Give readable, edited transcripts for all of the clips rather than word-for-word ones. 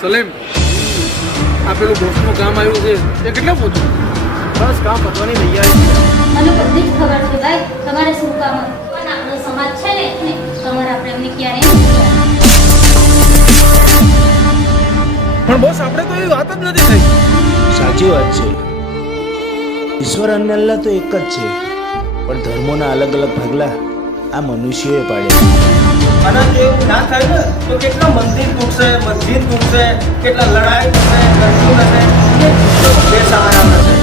સલીમ, આ પેલું બોસનું કામ આવ્યું છે એ કેટલા પહોંચ્યું? બસ કામ પતવાની તૈયારી છે. મને બધી જ ખબર છે ભાઈ, તમારે શું કામ હતું. પણ આપણો સમાજ છે ને તમારા પ્રેમની ક્યારેય પણ બોસ આપણે તો એવી વાત જ નથી થઈ. સાચી વાત છે. ઈશ્વર અને અલ્લાહ તો એક જ છે, પણ ધર્મોના અલગ અલગ ભાગલા આ મનુષ્યોએ પાડ્યા. અને જો એવું ના થાય ને તો કેટલા મંદિર તૂટશે, મસ્જિદ તૂટશે, કેટલા લડાઈ થશે, ગરબો થશે, કેટલો બેસહારા થશે.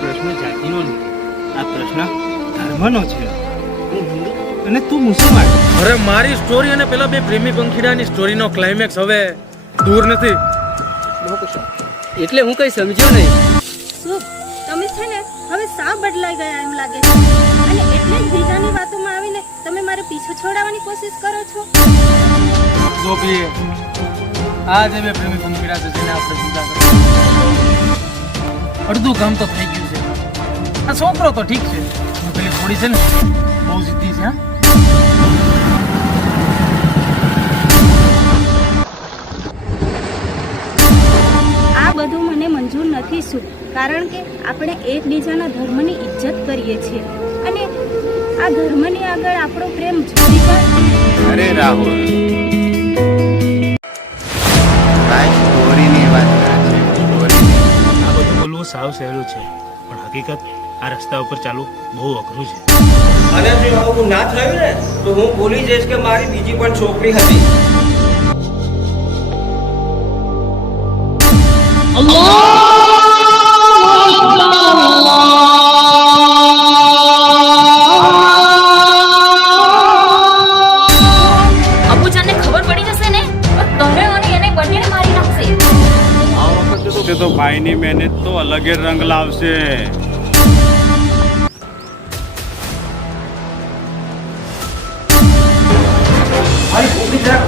પ્રશ્ન જાતિનો નથી, આ પ્રશ્ન ધર્મનો છે. હું હિન્દુ અને તું મુસલમાન. અરે મારી સ્ટોરી અને પેલા બે પ્રેમી પંખીડાની સ્ટોરીનો ક્લાઇમેક્સ હવે દૂર નથી. એટલે હું કઈ સમજ્યો નહીં. શું તમે છે ને હવે સાવ બદલાઈ ગયા એમ લાગે છે, અને એટલે જ બીજાની વાતોમાં આવીને તમે મારો પીછો છોડાવવાની કોશિશ કરો છો. જો ભી આ જે બે પ્રેમી પંખીડા છે જેને આપણે ચિંતા કરો, અડધું કામ તો થઈ ગયું છે. આ છોકરો તો ઠીક છે, પેલી થોડી છે ને બહુ જીદ્દી છે. આ બધું મને મંજૂર નથી શું, કારણ કે આપણે એકબીજાના ધર્મની ઇજ્જત કરીએ છીએ, અને આ ધર્મની આગળ આપણો પ્રેમ ઝૂકી જાય. અરે રાહુલ, ભાઈ સ્ટોરીની વાત કરે છે, સ્ટોરીની. આ બધું બોલવું સાવ સહેલું છે, પણ હકીકત આ રસ્તા ઉપર ચાલવું બહુ અઘરું છે. અને જો આવું ના થયું ને તો હું ભૂલી જઈશ કે મારી બીજી પણ છોકરી હતી. અબુજાનને ખબર પડી જશે ને તો તને અને એને બંનેને મારી નાખશે. આ વખતે તો ભાઈની મહેનત તો અલગ જ રંગ લાવશે. મારી છોકરી જરાક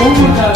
બહુ બોલતા